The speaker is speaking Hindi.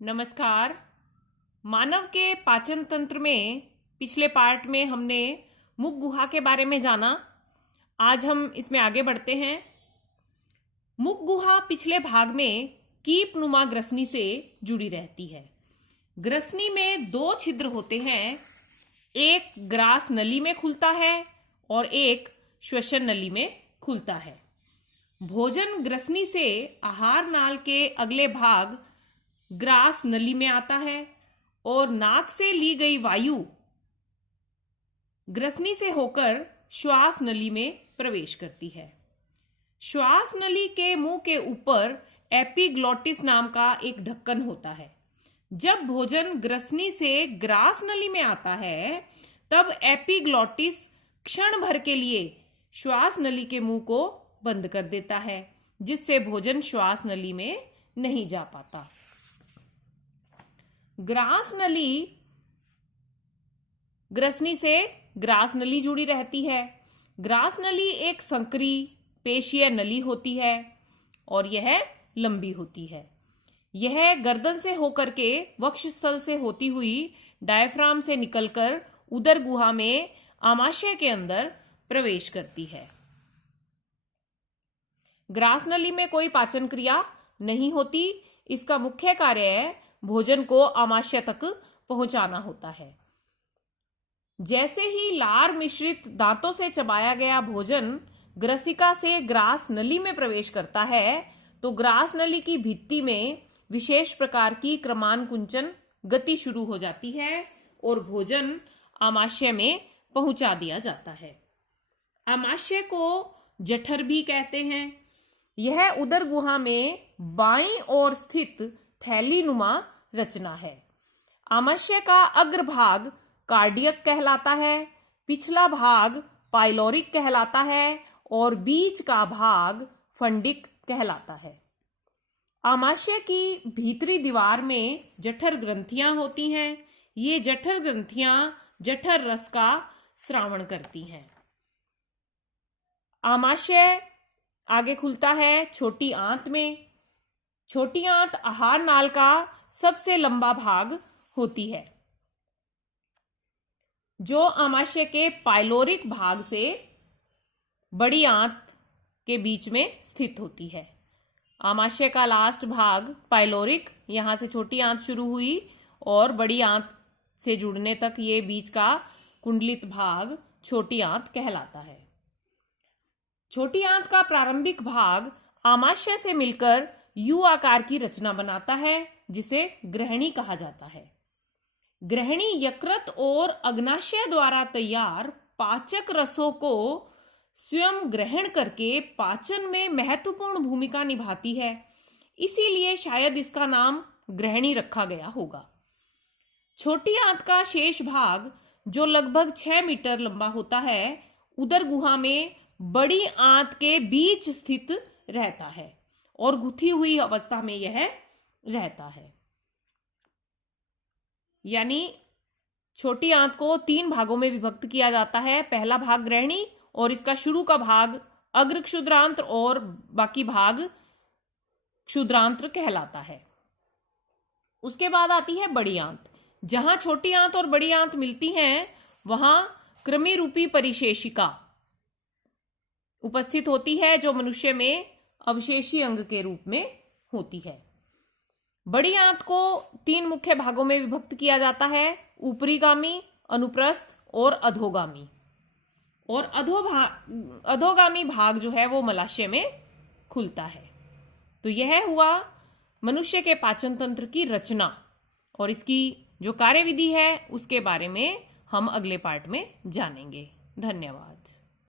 नमस्कार। मानव के पाचन तंत्र में पिछले पार्ट में हमने मुख गुहा के बारे में जाना। आज हम इसमें आगे बढ़ते हैं। मुख गुहा पिछले भाग में कीपनुमा ग्रसनी से जुड़ी रहती है। ग्रसनी में दो छिद्र होते हैं, एक ग्रास नली में खुलता है और एक श्वसन नली में खुलता है। भोजन ग्रसनी से आहार नाल के अगले भाग ग्रास नली में आता है और नाक से ली गई वायु ग्रसनी से होकर श्वास नली में प्रवेश करती है। श्वास नली के मुंह के ऊपर एपिग्लॉटिस नाम का एक ढक्कन होता है। जब भोजन ग्रसनी से ग्रास नली में आता है तब एपिग्लॉटिस क्षण भर के लिए श्वास नली के मुंह को बंद कर देता है, जिससे भोजन श्वास नली में नहीं जा पाता। ग्रास नली ग्रसनी से ग्रास नली जुड़ी रहती है। ग्रास नली एक संकरी पेशीय नली होती है और यह लंबी होती है। यह गर्दन से होकर के वक्षस्थल से होती हुई डायफ्राम से निकलकर उदर गुहा में आमाशय के अंदर प्रवेश करती है। ग्रास नली में कोई पाचन क्रिया नहीं होती। इसका मुख्य कार्य भोजन को आमाशय तक पहुंचाना होता है। जैसे ही लार मिश्रित दांतों से चबाया गया भोजन ग्रसिका से ग्रास नली में प्रवेश करता है तो ग्रास नली की भित्ति में विशेष प्रकार की क्रमानुकुंचन गति शुरू हो जाती है और भोजन आमाशय में पहुंचा दिया जाता है। आमाशय को जठर भी कहते हैं। यह उदर गुहा में बाईं ओर स्थित थैलीनुमा रचना है। आमाशय का अग्रभाग कार्डियक कहलाता है, पिछला भाग पाइलोरिक कहलाता है और बीच का भाग फंडिक कहलाता है। आमाशय की भीतरी दीवार में जठर ग्रंथियां होती हैं। ये जठर ग्रंथियां जठर रस का स्रावण करती हैं। आमाशय आगे खुलता है छोटी आंत में। छोटी आंत आहार नाल का सबसे लंबा भाग होती है, जो आमाशय के पाइलोरिक भाग से बड़ी आंत के बीच में स्थित होती है। आमाशय का लास्ट भाग पाइलोरिक, यहां से छोटी आंत शुरू हुई और बड़ी आंत से जुड़ने तक ये बीच का कुंडलित भाग छोटी आंत कहलाता है। छोटी आंत का प्रारंभिक भाग आमाशय से मिलकर यू आकार की रचना बनाता है, जिसे ग्रहणी कहा जाता है। ग्रहणी यकृत और अग्नाशय द्वारा तैयार पाचक रसों को स्वयं ग्रहण करके पाचन में महत्वपूर्ण भूमिका निभाती है। इसीलिए शायद इसका नाम ग्रहणी रखा गया होगा। छोटी आंत का शेष भाग, जो लगभग 6 मीटर लंबा होता है, उदर गुहा में बड़ी आंत के बीच स्थित रहता है और गुथी हुई अवस्था में यह रहता है। यानी छोटी आंत को 3 भागों में विभक्त किया जाता है। पहला भाग ग्रहणी और इसका शुरू का भाग अग्र क्षुद्रांत्र और बाकी भाग क्षुद्रांत्र कहलाता है। उसके बाद आती है बड़ी आंत। जहां छोटी आंत और बड़ी आंत मिलती हैं वहां कृमि रूपी परिशेषिका उपस्थित होती है, जो मनुष्य में अवशेषी अंग के रूप में होती है। बड़ी आंत को 3 मुख्य भागों में विभक्त किया जाता है, ऊपरीगामी, अनुप्रस्थ और अधोगामी। और अधोगामी भाग जो है वो मलाशय में खुलता है। तो यह हुआ मनुष्य के पाचन तंत्र की रचना, और इसकी जो कार्यविधि है उसके बारे में हम अगले पार्ट में जानेंगे। धन्यवाद।